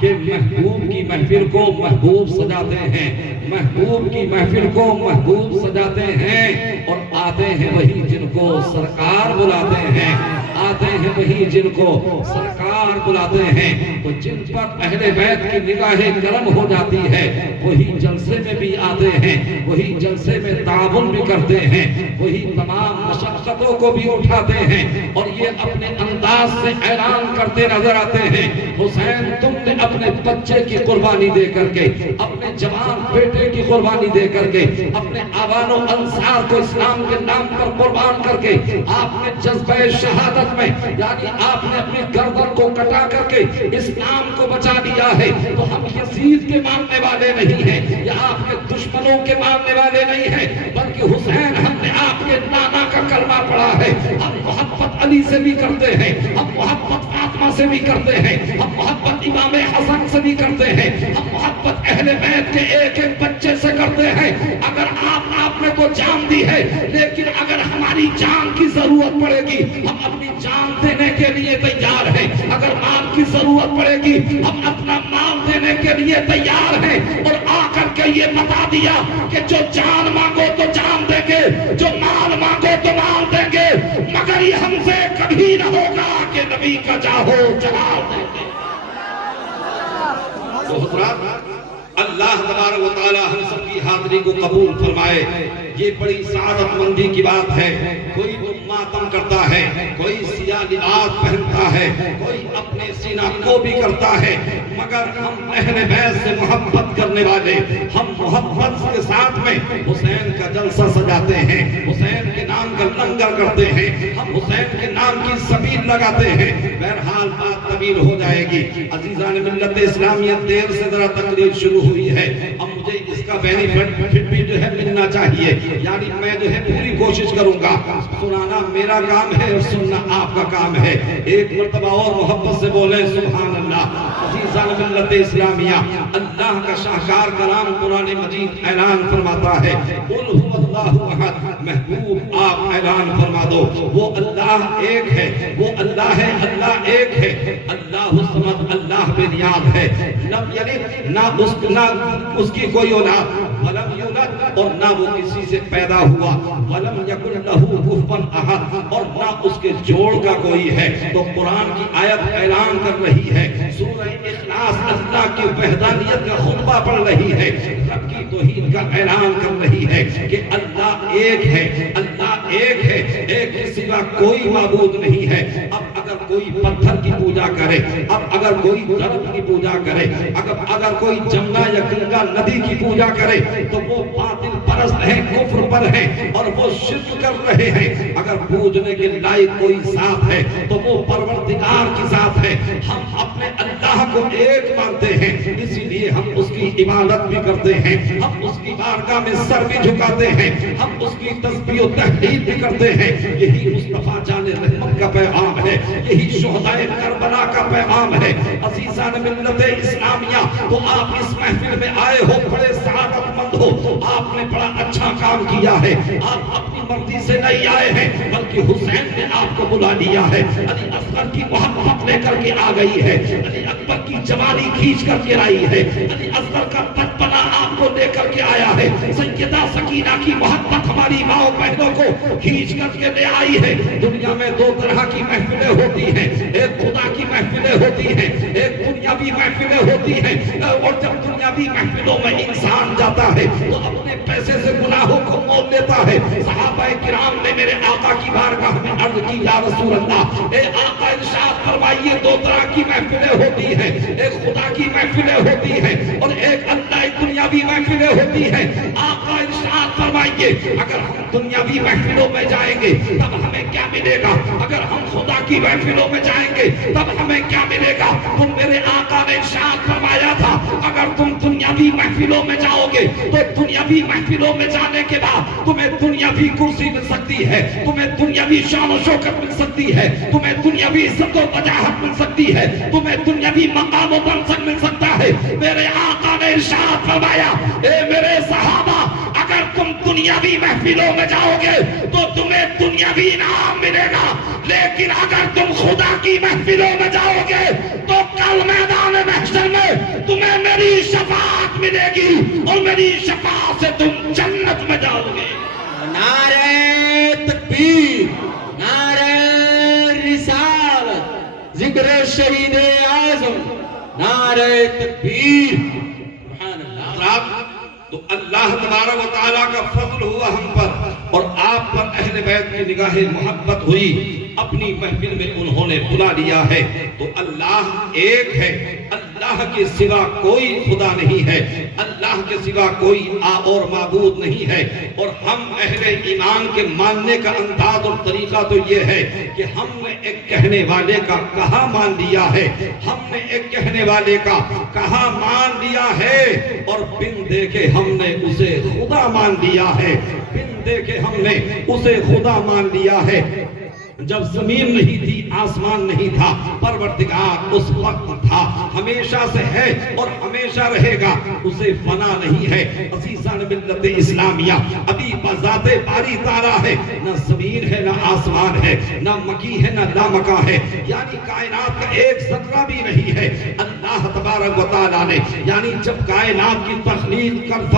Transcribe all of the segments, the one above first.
کہ محبوب کی محفل کو محبوب سجاتے ہیں، محبوب کی محفل کو محبوب سجاتے ہیں، اور آتے ہیں وہی جن کو سرکار بلاتے ہیں، آتے ہیں وہی جن کو سرکار بلاتے ہیں۔ تو جن پر اہل بیت کی نگاہ کرم ہو جاتی ہے وہی جلسے میں بھی آتے ہیں، وہی جلسے میں تعاون بھی کرتے ہیں، وہی تمام مشقتوں کو بھی اٹھاتے ہیں، اور یہ اپنے انداز سے اعلان کرتے نظر آتے ہیں، حسین تم نے اپنے بچے کی قربانی دے کر کے، اپنے جوان بیٹے کی قربانی دے کر کے، اپنے آبان و انصار کو اسلام کے نام پر قربان کر کے، آپ نے جذبہ شہادت میں یعنی آپ نے اپنی گردن کو کٹا کر کے اسلام کو بچا دیا ہے۔ تو ہم یزید کے ماننے والے نہیں ہیں یا آپ کے دشمنوں کے ماننے والے نہیں ہیں، بلکہ حسین ہم نے آپ کے نانا کا کلمہ پڑھا ہے۔ ہم محبت علی سے بھی کرتے ہیں، ہم محبت فاطمہ سے بھی کرتے ہیں، ہم محبت امام حسن سے بھی کرتے ہیں، ہم محبت اہل بیت کے ایک ایک بچے سے کرتے ہیں۔ اگر آپ نے تو جان دی ہے، لیکن اگر ہماری جان کی ضرورت پڑے گی ہم اپنی جان دینے کے لیے تیار ہیں، اگر مال کی ضرورت پڑے گی ہم اپنا مال دینے کے لیے تیار ہیں، اور آ کر کے یہ بتا دیا کہ جو جان مانگو تو جان دیں گے، جو مال مانگو تو مال دیں گے، مگر یہ ہم سے کبھی نہ ہوگا کہ نبی کا جاہو جلال دیں گے۔ تو حضرات اللہ تبارک و تعالی ہم سب کی حاضری کو قبول فرمائے۔ یہ بڑی سعادت مندی کی بات ہے۔ کوئی ماتم کرتا ہے، کوئی سیاہ لباس پہنتا ہے، کوئی اپنے سینہ کو بھی کرتا ہے، مگر ہم اہل بیت سے محبت کرنے والے ہم محبت کے ساتھ میں حسین کا جلسہ سجاتے ہیں، حسین کے نام کا لنگر کرتے ہیں، ہم حسین کے نام کی سبیل لگاتے ہیں۔ بہرحال بات طویل ہو جائے گی۔ عزیزان ملت اسلامیہ دیر سے ذرا تقریر شروع ہوئی ہے، اب مجھے اس کا بینیفٹ بھی جو ہے ملنا چاہیے، یعنی میں جو ہے پوری کوشش کروں گا۔ سنانا میرا کام ہے اور سننا آپ کا کام ہے۔ ایک مرتبہ اور محبت سے بولیں سبحان اللہ۔ عزیزان ملت اسلامیہ اللہ کا شاہکار کلام قرآن مجید اعلان فرماتا ہے، قل هو اللہ احد، محبوب آپ اعلان فرما دو وہ اللہ ایک ہے، وہ اللہ ہے، اللہ ایک ہے، اللہ الصمد، اللہ بے نیاز ہے، لم یلد نہ اس کی کوئی اولاد، ولم یولد اور نہ وہ کسی سے پیدا ہوا، ولم یکن لہ کفوا احد اور نہ اس کے جوڑ کا کوئی ہے۔ تو قرآن کی آیت اعلان کر رہی ہے، سورہ اخلاص اللہ کی وحدانیت کا خطبہ پڑھ رہی ہے، رب کی توحید کا اعلان کر رہی ہے کہ اللہ ایک ہے، اللہ ایک ہے، ایک کے سوا کوئی معبود نہیں ہے۔ اب اگر کوئی پتھر کی پوجا کرے، اب اگر کوئی درخت کی پوجا کرے، اگر کوئی جمنا یا گنگا ندی کی پوجا کرے تو وہ باطل پرست ہیں، کفر پر ہیں اور وہ شرک کر رہے ہیں۔ اگر پوجنے کے لائق کوئی ذات ہے تو وہ پروردگار کی ذات ہے۔ ہم اپنے اللہ کو ایک مانتے ہیں، اسی لیے ہم اس کی عبادت بھی کرتے ہیں، ہم اس کی بارگاہ میں سر بھی جھکاتے ہیں، ہم اس کی تسبیح و تحلیل بھی کرتے ہیں۔ یہی مصطفیٰ جان رحمت کا پیغام ہے، یہی شہدائے کربلا کا پیغام ہے۔ عزیزان ملت اسلامیہ، تو آپ اس محفل میں آئے ہو، بڑے سعادت مند ہو، آپ نے بڑا اچھا کام کیا ہے۔ آپ اپنی مرضی سے نہیں آئے ہیں بلکہ حسین نے آپ کو بلا لیا ہے۔ علی اصغر کی محبت لے کر کے آ گئی ہے، علی اکبر کی جوانی کھینچ کر کے آئی ہے، علی اصغر کا بچپنا آپ کو لے کر کے آیا ہے، سیدہ سکینہ کی محبت ہماری ماں بہنوں کو کھینچ کر کے لے آئی ہے۔ دنیا میں دو طرح کی محفلیں ہوتی ہیں، ایک خدا کی محفلیں ہوتی ہیں، ایک دنیاوی محفلیں ہوتی ہیں، اور جب دنیاوی محفلوں میں انسان جاتا ہے تو اپنے پیسے سے گناہوں کو مول لیتا ہے۔ صحابہ کرام نے میرے آقا کی بارگاہ میں عرض کی، یا رسول اللہ، اے آقا ارشاد فرمائیے دو طرح کی محفلیں ہوتی ہیں، ایک خدا کی محفلیں ہوتی ہیں اور ایک اللہ دنیاوی محفلیں ہوتی ہیں۔ آقا ارشاد فرمائیے اگر ہم دنیاوی محفلوں میں جائیں گے تب ہمیں کیا ملے گا، اگر ہم خدا کی محفلوں میں جائیں گے تب ہمیں کیا ملے گا؟ تم میرے آقا نے ارشاد فرمایا تھا اگر تم دنیاوی محفلوں میں جاؤ گے تو دنیاوی محفلوں میں جانے کے بعد تمہیں دنیاوی کرسی مل سکتی ہے، تمہیں دنیاوی شان و شوکت مل سکتی ہے، تمہیں دنیاوی عزت و وجاہت مل سکتی ہے، تمہیں دنیاوی مقام و منصب مل سکتا ہے۔ میرے آقا نے ارشاد فرمایا، اے میرے صحابہ اگر تم دنیاوی محفلوں میں جاؤ گے تو تمہیں دنیاوی انعام ملے گا، لیکن اگر تم خدا کی محفلوں میں جاؤ گے تو کل میدان محشر میں میری شفاعت ملے گی اور میری شفاعت سے تم جنت میں جاؤ گے۔ نعرہ تکبیر، نعرہ رسالت، ذکر شہید اعظم، نعرہ تکبیر، سبحان اللہ۔ تو اللہ تبارک و تعالیٰ کا فضل ہوا ہم پر اور آپ پر اہل بیت کی نگاہ محبت ہوئی، اپنی محفل میں انہوں نے بلا لیا ہے۔ تو اللہ ایک ہے، اللہ کے سوا کوئی خدا نہیں ہے، اللہ کے سوا کوئی اور معبود نہیں ہے۔ اور ہم اہل ایمان کے ماننے کا انداز اور طریقہ تو یہ ہے کہ ہم نے ایک کہنے والے کا کہا مان لیا ہے، ہم نے ایک کہنے والے کا کہا مان لیا ہے اور بن دیکھے ہم نے اسے خدا مان لیا ہے، بن دیکھے ہم نے اسے خدا مان لیا ہے۔ جب زمین نہیں تھی، آسمان نہیں تھا، پروردگار اس وقت تھا، ہمیشہ سے ہے اور ہمیشہ رہے گا، اسے فنا نہیں ہے۔ عزیزان ملت اسلامیہ، ابھی بذات باری تعالیٰ ہے، نہ زمین ہے نہ آسمان ہے، نہ مکی ہے نہ لامکا ہے، یعنی کائنات کا ایک ذرہ بھی نہیں ہے۔ اللہ تبارک و تعالیٰ نے یعنی جب کائنات کی تخلیق کر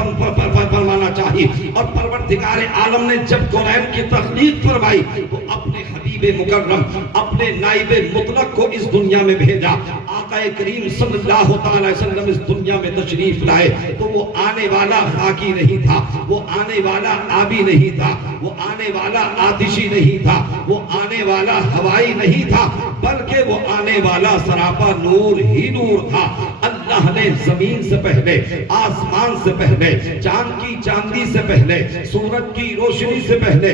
فرمانا چاہیے اور پروردگار عالم نے جب کونین کی تخلیق فرمائی تو اپنے حبیب مکرم، اپنے نائب مطلق کو اس دنیا میں بھیجا۔ آقا کریم صلی اللہ علیہ وسلم اس دنیا میں تشریف لائے تو وہ آنے والا خاکی نہیں تھا، وہ آنے والا آبی نہیں تھا، وہ آنے والا آتشی نہیں تھا، وہ آنے والا ہوائی نہیں تھا، بلکہ وہ آنے والا سراپا نور ہی نور تھا۔ اللہ نے زمین سے پہلے، آسمان سے پہلے، چاند کی چاندی سے پہلے، سورج کی روشنی سے پہلے،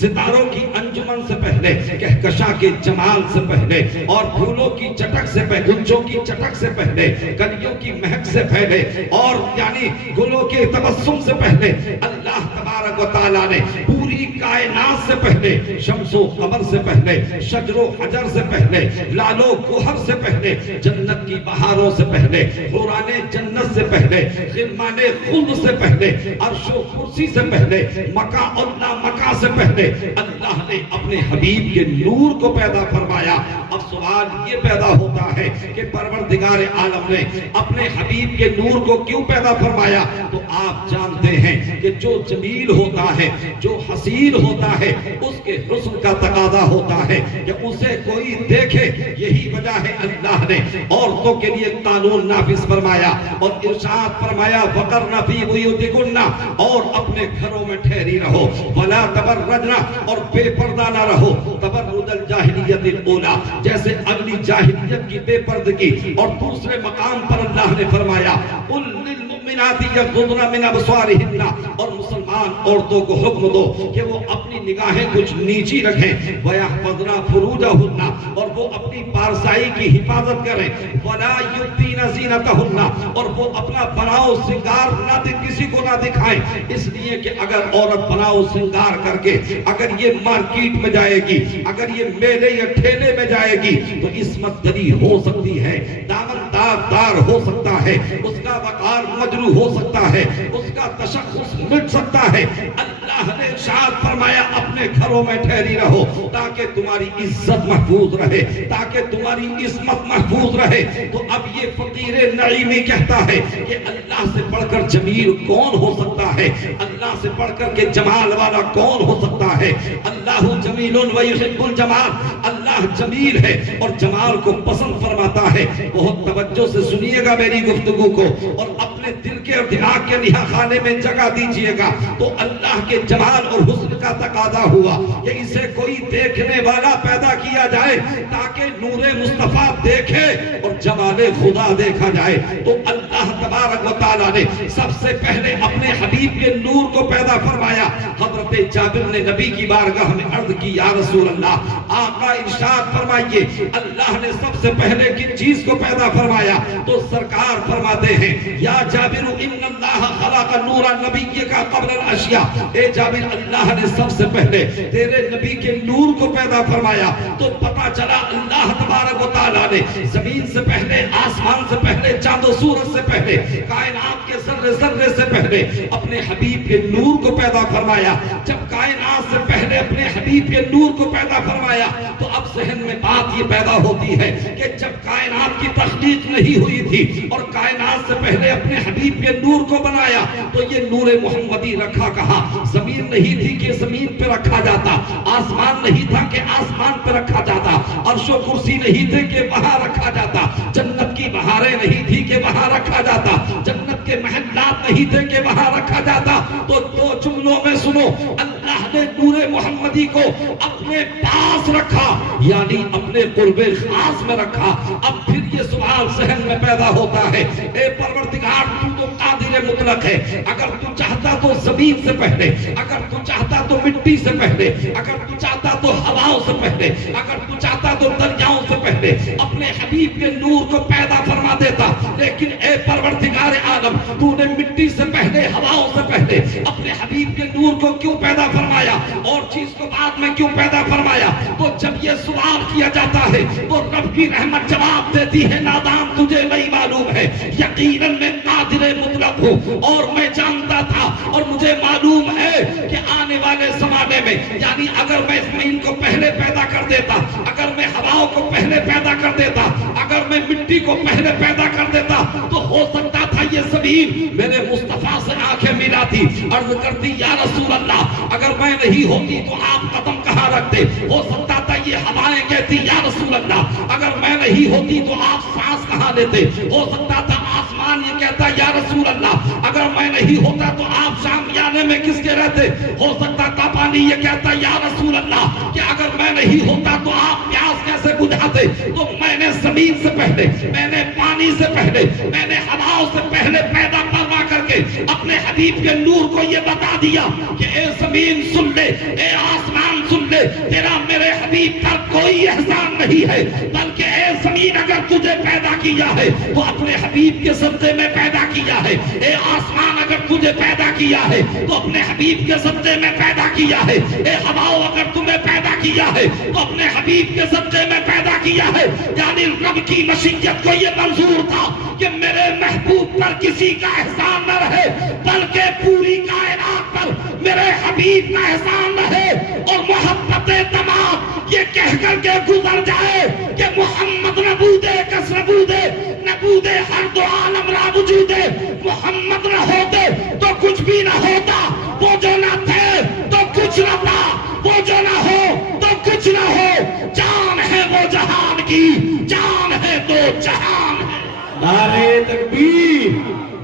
ستاروں کی انجمن سے پہلے، کہکشاں کے جمال سے پہلے اور پھولوں کی چٹک سے پہلے، گنجوں کی چٹک سے پہلے، کلیوں کی مہک سے پہلے اور یعنی گلوں کے تبسم سے پہلے، اللہ تبارک و تعالیٰ نے پوری کائنات سے پہلے، شمس و قمر سے پہلے، شجر و حجر سے پہلے، لال و گوہر سے پہلے، جنت کی بہاروں سے پہلے، حوران جنت سے پہلے، غلمان خلد سے پہلے، عرش و کرسی سے پہلے، مکہ اور لامکہ سے پہلے اللہ نے اپنے حبیب کے نور کو پیدا فرمایا۔ اب سوال یہ پیدا ہوتا ہے کہ پروردگار عالم نے اپنے حبیب کے نور کو کیوں پیدا فرمایا؟ تو آپ جانتے ہیں کہ جو جمیل ہوتا ہے، جو حسین ہوتا ہے، اس کے حسن کا تقاضا ہوتا ہے کہ اسے کوئی دیکھے۔ یہی وجہ ہے اللہ نے عورتوں کے لیے قانون نافذ فرمایا اور ارشاد فرمایا وَقَرْنَ فِي بُيُوتِكُنَّ، اور اپنے گھروں میں ٹھہری رہو، وَلَا تَبَرَّجْنَ، اور بے پردہ نہ رہو، تبرج الجاہلیت الاولیٰ، جیسے اگلی جاہلیت کی بے پردگی۔ اور دوسرے مقام پر اللہ نے فرمایا قُلْ لِلْمُؤْمِنَاتِ يَغْضُضْنَ مِنْ أَبْصَارِهِنَّ، اور مسلمان عورتوں کو حکم دو کہ وہ اپنی نگاہیں کچھ نیچی رکھیں، وَيَحْفَظْنَ فُرُوجَهُنَّ، اور وہ اپنی پارسائی کی حفاظت کریں، وَلَا يُبْدِينَ زِينَتَهُنَّ، اور وہ اپنا بناؤ سنگار نہ کسی کو نہ دکھائیں، اس لیے کہ اگر عورت بناؤ سنگار کر کے اگر یہ مارکیٹ میں جائے گی، اگر یہ میلے یا ٹھیلے میں جائے گی تو عصمت دری ہو سکتی ہے، دامن دار ہو سکتا ہے، اس کا وقار مجروح ہو سکتا ہے، اس کا تشخص مٹ سکتا ہے۔ اللہ نے ارشاد فرمایا اپنے گھروں میں ٹھہری رہو تاکہ تمہاری عزت محفوظ رہے، تاکہ تمہاری عصمت محفوظ رہے۔ تو اب یہ فقیر نعیمی کہتا ہے کہ اللہ سے بڑھ کر جمیل کون ہو سکتا ہے، اللہ سے بڑھ کر کے جمال والا کون ہو سکتا ہے؟ اللہ جمیل و یحب الجمال، اللہ جمیل ہے اور جمال کو پسند فرماتا ہے۔ بہت توجہ سے سنیے گا میری گفتگو کو اور اپنے دل کے اور دماغ کے نہا خانے میں جگہ دیجئے گا۔ تو اللہ کے جمال اور حسن کا تقاضا ہوا کہ اسے کوئی دیکھنے والا پیدا کیا جائے تاکہ نور مصطفیٰ دیکھے اور جمال خدا دیکھا جائے۔ تو اللہ تبارک و تعالیٰ نے سب سے پہلے اپنے حبیب کے نور کو پیدا فرمایا۔ حضرت جابر نے نبی کی بارگاہ میں عرض کی یا رسول اللہ، آقا ارشاد فرمائیے اللہ نے سب سے پہلے کن چیز کو پیدا فرمایا؟ تو سرکار فرماتے ہیں یا جابر ان اللہ خلق نور نبی کا قبل الاشیاء، اے جابر اللہ نے سب سے پہلے تیرے نبی کے نور کو پیدا فرمایا۔ تو پتا چلا اللہ تبارک و تعالیٰ نے زمین سے پہلے، آسمان سے پہلے، چاند و سورج سے پہلے، کائنات کے ذرے ذرے سے پہلے اپنے حبیب کے نور کو پیدا فرمایا۔ جب کائنات سے پہلے اپنے حبیب کے نور کو پیدا فرمایا تو اب ذہن میں بات یہ پیدا ہوتی ہے کہ جب کائنات کی تخلیق نہیں ہوئی تھی اور کائنات سے پہلے اپنے حبیب کے نور کو بنایا تو یہ نور محمدی رکھا کہاں؟ زمین نہیں تھی کہ زمین پہ رکھا جاتا، آسمان نہیں تھا کہ آسمان پہ رکھا جاتا، عرش و کرسی نہیں تھے کہ وہاں رکھا جاتا، جنت کی بہاریں نہیں تھی کہ وہاں رکھا جاتا، جنت کے محلات نہیں تھے کہ وہاں رکھا جاتا۔ تو دو جملوں میں سنو، اللہ نے نور محمدی کو اپنے پاس رکھا، یعنی اپنے قرب خاص میں رکھا۔ اب پھر یہ سوال ذہن میں پیدا ہوتا ہے، اے پروردگار تو قادر مطلق ہے، اگر تو چاہتا تو زمین سے پہلے، اگر تو چاہتا تو مٹی سے پہلے، اگر تو چاہتا تو ہواؤں سے پہلے، اگر تو چاہتا تو دریاؤں سے پہلے اپنے حبیب کے نور کو پیدا فرما دیتا، لیکن اے پروردگار عالم تو نے مٹی سے پہلے، ہواؤں سے پہلے اپنے حبیب کے نور کو کیوں پیدا فرمایا اور چیز کو بعد میں کیوں پیدا فرمایا؟ تو جب یہ سوال کیا جاتا ہے تو رب کی رحمت جواب دیتی ہے، نادان تجھے نہیں معلوم ہے، یقیناً میں قادر مطلق ہوں اور میں جانتا تھا اور مجھے معلوم ہے کہ آنے والے زمانے میں، یعنی اگر میں زمین کو پہلے پیدا کر دیتا، اگر میں ہواؤں کو پہلے پیدا کر دیتا، اگر میں مٹی کو پہلے پیدا کر دیتا تو ہو سکتا تھا یہ زمین میرے مصطفیٰ سے آنکھیں ملاتی، عرض کرتی یا رسول اللہ اگر میں نہیں ہوتی تو آپ قدم کہاں رکھتے؟ ہو سکتا تھا یہ ہوائیں کہتی یا رسول اللہ اگر میں نہیں ہوتی تو آپ سانس کہاں لیتے؟ ہو سکتا تھا آسمان یہ کہتا یا رسول اللہ اگر میں نہیں ہوتا تو آپ شامیانے میں کس کے رہتے؟ ہو سکتا تھا پانی یہ کہتا یا رسول اللہ کہ اگر میں نہیں ہوتا تو آپ پیاس کیسے بجھاتے؟ تو میں نے زمین سے پہلے، میں نے پانی سے پہلے، میں نے ہواؤں سے پہلے پیدا فرما کر کے اپنے حبیب کے نور کو یہ بتا دیا کہ اے زمین سن لے، اے آسمان سن لے، تیرا میرے حبیب پر کوئی احسان نہیں ہے، بلکہ اے زمین اگر تجھے پیدا کیا ہے تو اپنے حبیب کے صدقے میں پیدا کیا ہے، اے آسمان اگر تجھے پیدا کیا ہے تو اپنے حبیب کے صدقے میں پیدا کیا ہے، اے ہواؤں اگر تمہیں پیدا کیا ہے تو اپنے حبیب کے صدقے میں پیدا کیا ہے۔ یعنی رب کی مشیت کو یہ منظور تھا کہ میرے محبوب پر کسی کا احسان نہ رہے بلکہ پوری کائنات پر میرے حبیب کا احسان رہے اور محبت تمام یہ کہہ کر کے گزر جائے کہ محمد نبودے کس نبودے، نبودے ہر دو عالم را وجودے، محمد نہ ہوتے تو کچھ بھی نہ ہوتا، وہ جو نہ تھے تو کچھ نہ تھا، وہ جو نہ ہو تو کچھ نہ ہو، جان ہے وہ جہان کی، جان ہے تو جہان ہے۔ نعرہ تکبیر،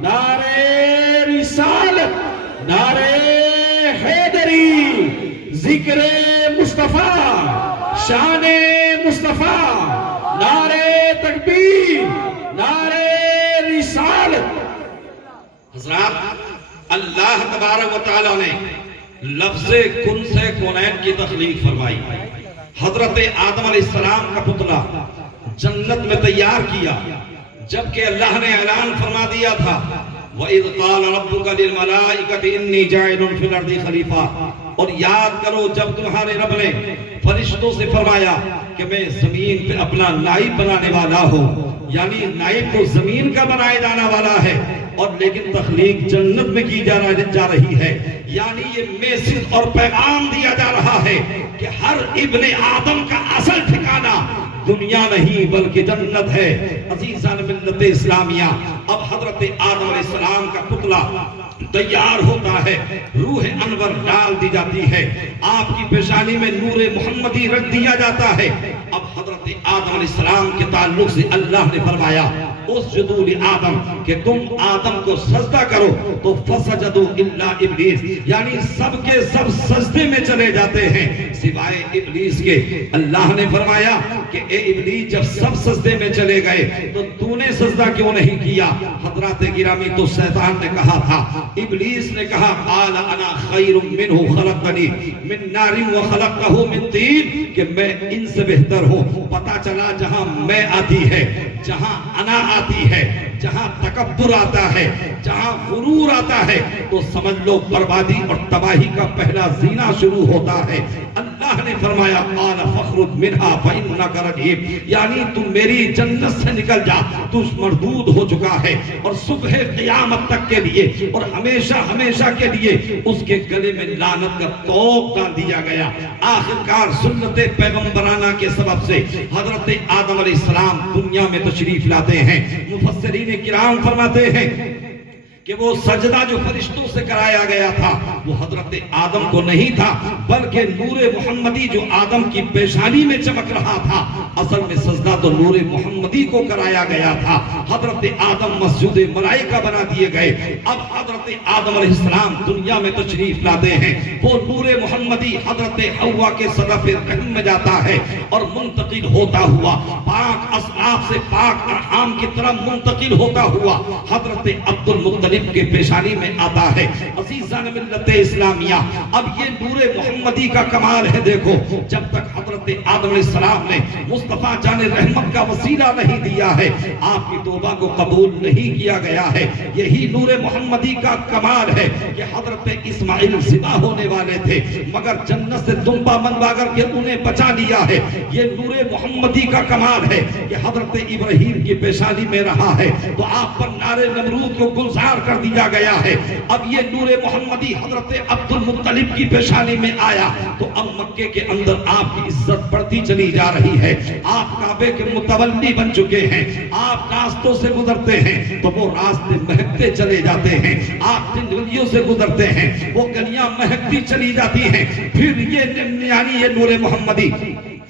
نعرہ رسالت، نعرہ حیدری، ذکر مصطفیٰ، شان مصطفیٰ، نعرہ تکبیر، نعرہ رسالت۔ حضرات اللہ تبارک و تعالیٰ نے لفظ کن سے کونین کی تخلیق فرمائی، حضرت آدم علیہ السلام کا پتلا جنت میں تیار کیا، جبکہ اللہ نے اعلان فرما دیا تھا وَإِذْ قَالَ رَبُّكَ لِلْمَلَائِكَةِ إِنِّي جَاعِلٌ فِي الْأَرْضِ خَلِيفَةً، اور یاد کرو جب تمہارے رب نے فرشتوں سے فرمایا کہ میں زمین پہ اپنا نائب بنانے والا ہوں، یعنی نائب تو زمین کا بنائے جانا والا ہے اور لیکن تخلیق جنت میں کی جا رہی ہے، یعنی یہ میسج اور پیغام دیا جا رہا ہے کہ ہر ابن آدم کا اصل ٹھکانہ دنیا نہیں بلکہ جنت ہے۔ عزیزان ملت اسلامیہ، اب حضرت آدم علیہ السلام کا پتلا تیار ہوتا ہے، روح انور ڈال دی جاتی ہے، آپ کی پیشانی میں نور محمدی رکھ دیا جاتا ہے۔ اب حضرت آدم علیہ السلام کے تعلق سے اللہ نے فرمایا اسجدوا لآدم کہ تم آدم کو سجدہ کرو، تو فسجدوا الا ابلیس، یعنی سب کے سب سجدے میں چلے جاتے ہیں سوائے ابلیس کے۔ اللہ نے فرمایا کہ اے ابلیس جب سب سجدے میں چلے گئے تو تو نے سجدہ کیوں نہیں کیا؟ حضرات گرامی تو شیطان نے کہا تھا، ابلیس نے کہا قال انا خیر منہ خلقتنی من نار وخلقتہ من طین، کہ میں ان سے بہتر ہوں۔ پتا چلا جہاں میں آتی ہے، جہاں انا آتی ہے، جہاں تکبر آتا ہے، جہاں غرور آتا ہے تو سمجھ لو بربادی اور تباہی کا پہلا زینہ شروع ہوتا ہے۔ اللہ اللہ نے فرمایا قال فخرج منها فإنك رجيم، یعنی تم میری جنت سے نکل جا، تو مردود ہو چکا ہے، اور صبح قیامت تک کے لیے اور ہمیشہ ہمیشہ کے لیے اس کے گلے میں لعنت کا طوق ڈال دیا گیا۔ آخرکار سنت پیغمبرانہ کے سبب سے حضرت آدم علیہ السلام دنیا میں تشریف لاتے ہیں۔ مفسرین کرام فرماتے ہیں کہ وہ سجدہ جو فرشتوں سے کرایا گیا تھا وہ حضرت آدم کو نہیں تھا، بلکہ نور محمدی جو آدم کی پیشانی میں چمک رہا تھا، اصل میں سجدہ تو نور محمدی کو کرایا گیا تھا۔ حضرت آدم مسجد ملائکہ بنا دیے گئے۔ اب حضرت آدم علیہ السلام دنیا میں تشریف لاتے ہیں، وہ نور محمدی حضرت حوا کے صدف رحم میں جاتا ہے اور منتقل ہوتا ہوا پاک اسباب سے پاک ارحام کی طرف منتقل ہوتا ہوا حضرت عبد المطلب کے پیشانی میں آتا ہے۔ عزیزان ملت اسلامیہ، اب یہ نور محمدی کا کمال ہے۔ دیکھو، جب تک حضرت آدم علیہ السلام نے مصطفیٰ جان رحمت کا وسیلہ نہیں دیا ہے، آپ کی توبہ کو قبول نہیں کیا گیا ہے۔ یہی نور محمدی کا کمال ہے کہ حضرت اسماعیل ذبح ہونے والے تھے، مگر جنت سے دمبا منوا کر کے انہیں بچا لیا ہے۔ یہ نور محمدی کا کمال ہے کہ حضرت ابراہیم کی پیشانی میں رہا ہے تو آپ پر نار نمرود کو گلزار کر دیا گیا ہے۔ اب یہ نور محمدی حضرت عبد المطلب کی پیشانی میں آیا تو اب مکے کے اندر آپ کی عزت بڑھتی چلی جا رہی ہے۔ آپ کعبے کے متولی بن چکے ہیں، آپ راستوں سے گزرتے ہیں تو وہ راستے مہکتے چلے جاتے ہیں، آپ جن گلیوں سے گزرتے ہیں وہ گلیاں مہکتی چلی جاتی ہیں۔ پھر یہ نور محمدی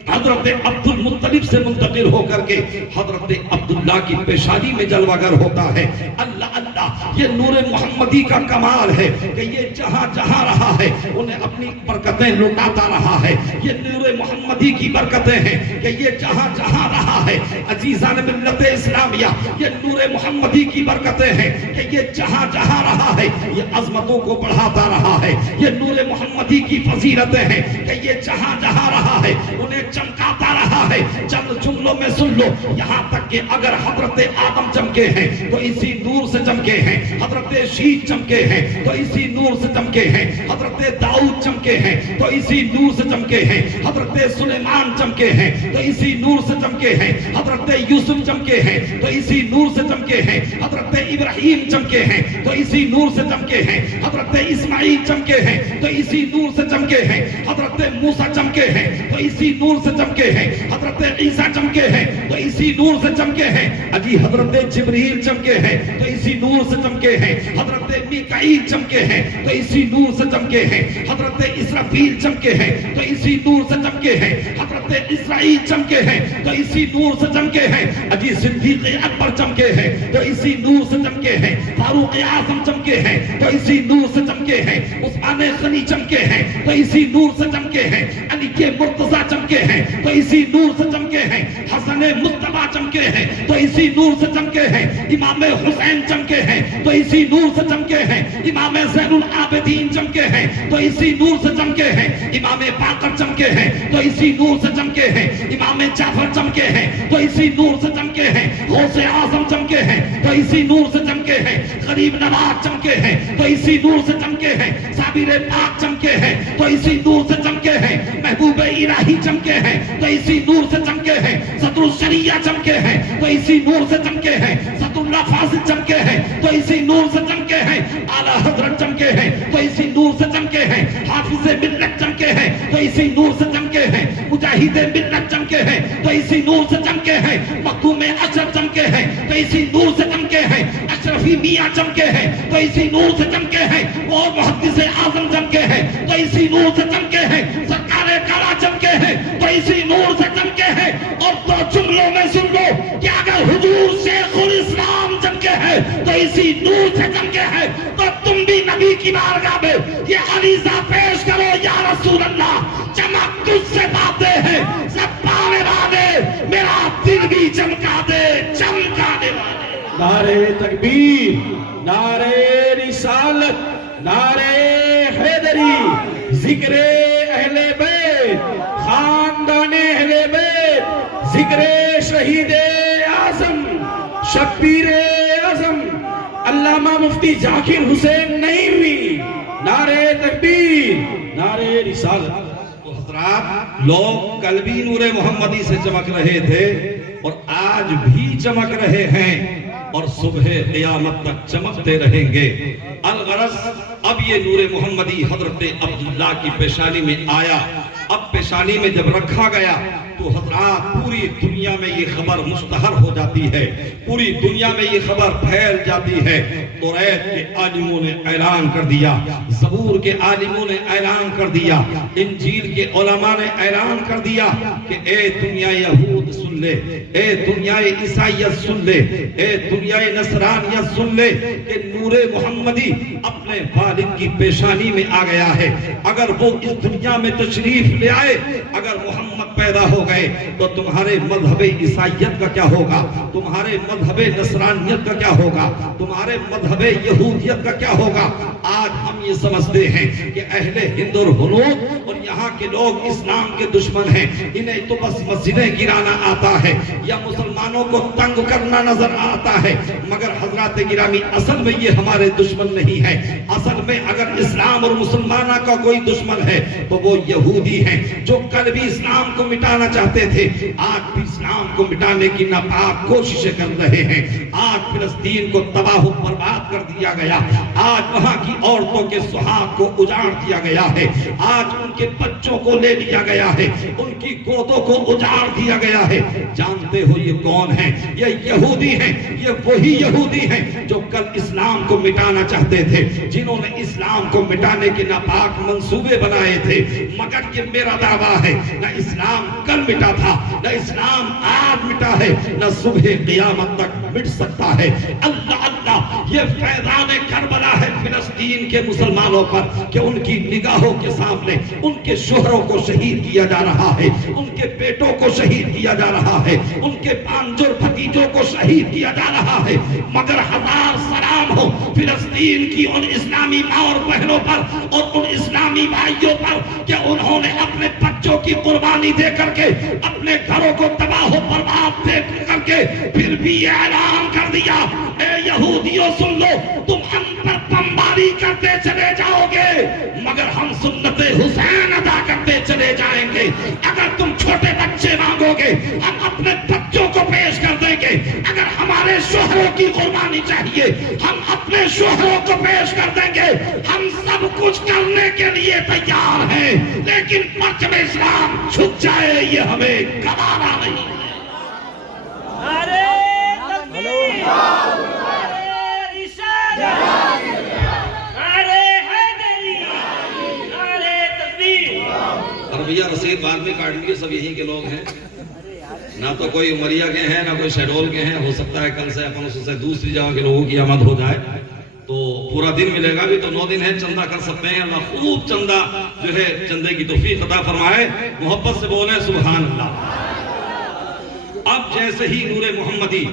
حضرت عبد المطلب سے منتقل ہو کر کے حضرت عبداللہ کی پیشانی میں جلوہ گر ہوتا ہے۔ اللہ اللہ، یہ نور محمدی کا کمال ہے کہ یہ جہاں جہاں رہا ہے انہیں اپنی برکتیں لٹاتا رہا ہے۔ یہ نور محمدی کی برکتیں ہیں کہ یہ جہاں جہاں رہا ہے۔ عزیزان ملت اسلامیہ، یہ نور محمدی کی برکتیں ہیں کہ یہ جہاں جہاں رہا ہے یہ عظمتوں کو بڑھاتا رہا ہے۔ یہ نور محمدی کی فضیلتیں ہیں کہ یہ جہاں جہاں رہا ہے انہیں چمکاتا رہا ہے۔ چند جملوں میں سن لو، یہاں تک کہ اگر حضرت آدم چمکے ہیں تو اسی نور سے چمکے ہیں، حضرت شیش چمکے ہیں تو اسی نور سے چمکے ہیں، حضرت داؤد چمکے ہیں تو اسی نور سے چمکے ہیں، حضرت سلیمان چمکے ہیں تو اسی نور سے چمکے ہیں، حضرت یوسف چمکے ہیں تو اسی نور سے چمکے ہیں، حضرت ابراہیم چمکے ہیں تو اسی نور سے چمکے ہیں، حضرت اسماعیل چمکے ہیں تو اسی نور سے چمکے ہیں، حضرت موسیٰ چمکے ہیں تو اسی نور سے چمکے ہیں، حضرت عیسیٰ چمکے ہیں تو اسی نور سے چمکے ہیں، اجی حضرت جبریل چمکے ہیں تو اسی نور سے چمکے ہیں، حضرت میکائیل چمکے ہیں تو اسی نور سے چمکے ہیں، حضرت اسرافیل چمکے ہیں تو اسی نور سے چمکے ہیں، حضرت اسرائیل چمکے ہیں تو اسی نور سے چمکے ہیں، اجی صدیق اکبر چمکے ہیں تو اسی نور سے چمکے ہیں، فاروق اعظم چمکے ہیں تو اسی نور سے چمکے ہیں، عثمان غنی چمکے ہیں تو اسی نور سے چمکے ہیں، علی کے مرتضیٰ چمکے ہیں تو اسی نور سے چمکے ہیں، حسن مصطفیٰ چمکے ہیں تو اسی نور سے چمکے ہیں، امام حسین چمکے ہیں تو اسی نور سے چمکے ہیں، امام زین العابدین چمکے ہیں تو اسی نور سے چمکے ہیں، امام باقر چمکے ہیں تو اسی نور سے چمکے ہیں، امام جعفر چمکے ہیں تو اسی نور سے چمکے ہیں، غوث اعظم چمکے ہیں تو اسی نور سے چمکے ہیں، غریب نواز چمکے ہیں تو اسی نور سے چمکے ہیں، صابر پاک چمکے ہیں تو اسی نور سے چمکے ہیں، محبوب الہی چمکے ہیں تو اسی نور سے چمکے ہیں، صدر الشریعہ چمکے ہیں تو اسی نور سے چمکے ہیں، صدر اللہ فاضل چمکے ہیں تو اسی نور سے چمکے ہیں، اعلیٰ حضرت چمکے ہیں تو اسی نور سے چمکے ہیں، حافظ ملت چمکے ہیں تو اسی نور سے چمکے ہیں، مجاہد ملت چمکے ہیں تو اسی نور سے چمکے ہیں، مخدوم اشرف چمکے ہیں تو اسی نور سے چمکے ہیں، اشرفی میاں چمکے ہیں تو اسی نور سے چمکے ہیں، اور محدث اعظم چمکے ہیں تو اسی نور سے چمکے ہیں، سرکار کعبہ چمکے ہیں تو اسی نور سے چمکے ہیں۔ اور دو جملوں میں سن لو کہ اگر حضور شیخ الاسلام چمکے ہیں تو اسی نور سے چمکے ہیں تو تم بھی نبی کی بارگاہ میں یہ عریضہ پیش کرو، یا رسول اللہ چمک تجھ سے باتیں ہیں، سب پانے والے میرا دل بھی چمکا دے، چمکانے والے۔ نعرہ تکبیر، نعرہ رسالت، نعرہ حیدری، ذکر اہل بیت، خاندان اہل بیت، ذکر شہید اعظم، شبیر اعظم علامہ مفتی ذاکر حسین نعیمی۔ نعرہ تکبیر، نعرہ رسالت۔ تو حضرات حضرات لوگ کل بھی نور محمدی سے چمک رہے تھے اور آج بھی چمک رہے ہیں اور صبح قیامت تک چمکتے رہیں گے. الغرض اب یہ نور محمدی حضرت عبداللہ کی پیشانی میں آیا. اب پیشانی میں جب رکھا گیا تو حضرات پوری دنیا میں یہ خبر مشتہر ہو جاتی ہے, پوری دنیا میں یہ خبر پھیل جاتی ہے. توریت کے عالموں نے اعلان کر دیا, زبور کے عالموں نے اعلان کر دیا, انجیل کے علماء نے اعلان کر دیا کہ اے دنیا یہود سن لے, اے دنیا عیسائیت سن لے, اے دنیا نصرانیت سن لے کہ نور محمدی اپنے والد کی پیشانی میں آ گیا ہے. اگر وہ اس دنیا میں تشریف لے آئے, اگر محمد پیدا ہو گئے تو تمہارے مذہب عیسائیت کا کیا ہوگا, تمہارے مذہب نصرانیت کا کیا ہوگا, تمہارے مذہب یہودیت کا کیا ہوگا. آج ہم یہ سمجھتے ہیں کہ اہل ہند اور ہنود اور یہاں کے لوگ اسلام کے دشمن ہیں, انہیں تو بس مسجدیں گرانا آتا ہے یا مسلمانوں کو تنگ کرنا نظر آتا ہے. مگر حضرات گرامی اصل میں یہ ہمارے دشمن نہیں ہے. اصل میں اگر اسلام اور مسلمانوں کا کوئی دشمن ہے تو وہ یہودی ہیں, جو کل بھی اسلام کو مٹانا چاہتے تھے, آج بھی اسلام کو مٹانے کی ناپاک کوششیں کر رہے ہیں. آج فلسطین کو تباہ و برباد کر دیا گیا, آج وہاں کی عورتوں کے سہاگ کو اجاڑ دیا گیا ہے, آج ان کے بچوں کو لے لیا گیا ہے, ان کی گودوں کو اجاڑ دیا گیا ہے. جانتے ہو یہ کون ہیں؟ یہ یہودی ہیں. یہ وہی یہودی ہیں جو کل اسلام کو مٹانا چاہتے تھے, جنہوں نے اسلام کو مٹانے کے ناپاک منصوبے بنائے تھے. مگر یہ میرا دعویٰ ہے, نہ اسلام کل مٹا تھا, نہ اسلام آج مٹا ہے, نہ صبح قیامت تک مٹ سکتا ہے. اللہ اللہ, یہ فیضان کربلا ہے فلسطین کے مسلمانوں پر کہ ان کی نگاہوں کے سامنے ان کے شوہروں کو شہید کیا جا رہا ہے, ان کے بیٹوں کو شہید کیا جا رہا ہے, ان کے پانجر بھتیجوں کو شہید کیا جا رہا ہے. مگر ہزار سلام ہو فلسطین کی ان اسلامی ماں اور بہنوں پر اور ان اسلامی بھائیوں پر کہ انہوں نے اپنے بچوں کی قربانی دے کر کے, اپنے گھروں کو تباہ و برباد دے کر کے پھر بھی یہ اعلان کر دیا, اے یہودیوں سن لو, تم ہم پر بمباری کرتے چلے جاؤ گے مگر ہم سنت حسین ادا کرتے چلے جائیں گے. اگر تم چھوٹے بچے مانگو گے ہم اپنے بچوں کو پیش کر دیں گے. اگر ہمارے شوہروں کی قربانی چاہیے ہم اپنے شوہروں کو پیش کر دیں گے. ہم سب کچھ کرنے کے لیے تیار ہیں, لیکن پرچم اسلام چھپ جائے یہ ہمیں گوارا نہیں. رسید بعد میں کاٹ لیے, سب یہیں کے لوگ ہیں, نہ تو کوئی عمریہ کے ہیں نہ کوئی شہڈول کے ہیں. ہو سکتا ہے کل سے اپن سے دوسری جگہ کے لوگوں کی آمد ہو جائے تو پورا دن ملے گا بھی تو 9 دن ہے, چندہ کر سکتے ہیں. اللہ خوب چندہ جو ہے چندے کی توفیق عطا فرمائے. محبت سے بولیں سبحان اللہ. اب جیسے ہی نور محمدی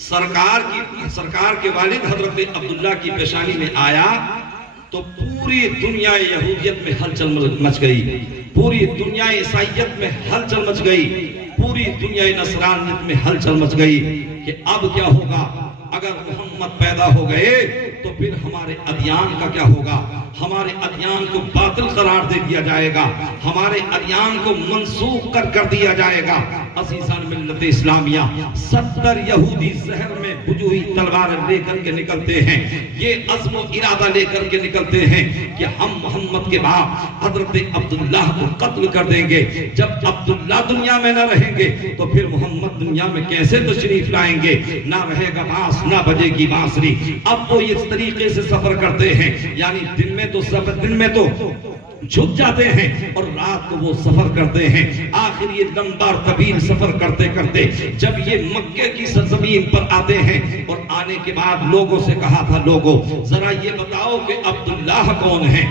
سرکار کے والد حضرت عبداللہ کی پیشانی میں آیا تو پوری دنیا یہودیت میں ہلچل مچ گئی, پوری دنیا عیسائیت میں ہلچل مچ گئی, پوری دنیا نصرانیت میں ہلچل مچ گئی کہ اب کیا ہوگا. اگر محمد پیدا ہو گئے تو پھر ہمارے ادیان کا کیا ہوگا, ہمارے ادیان کو باطل قرار دے دیا جائے گا, ہمارے ادیان کو منسوخ کر دیا جائے گا. عزیزان ملت اسلامیہ, 70 یہودی زہر میں بجھوئی تلوار لے کر کے نکلتے ہیں, یہ عزم و ارادہ لے کر کے نکلتے ہیں کہ ہم محمد کے باپ حضرت عبداللہ کو قتل کر دیں گے. جب عبداللہ دنیا میں نہ رہیں گے تو پھر محمد دنیا میں کیسے تشریف لائیں گے, نہ رہے گا باس نہ بجے گی بانسری. اب وہ اس طریقے سے سفر کرتے ہیں, یعنی دن میں تو جھک جاتے ہیں اور رات کو وہ سفر کرتے ہیں. آخر یہ لمبا اور طویل سفر کرتے کرتے جب یہ مکے کی سرزمین پر آتے ہیں اور آنے کے بعد لوگوں سے کہا تھا, لوگوں ذرا یہ بتاؤ کہ عبداللہ کون ہے.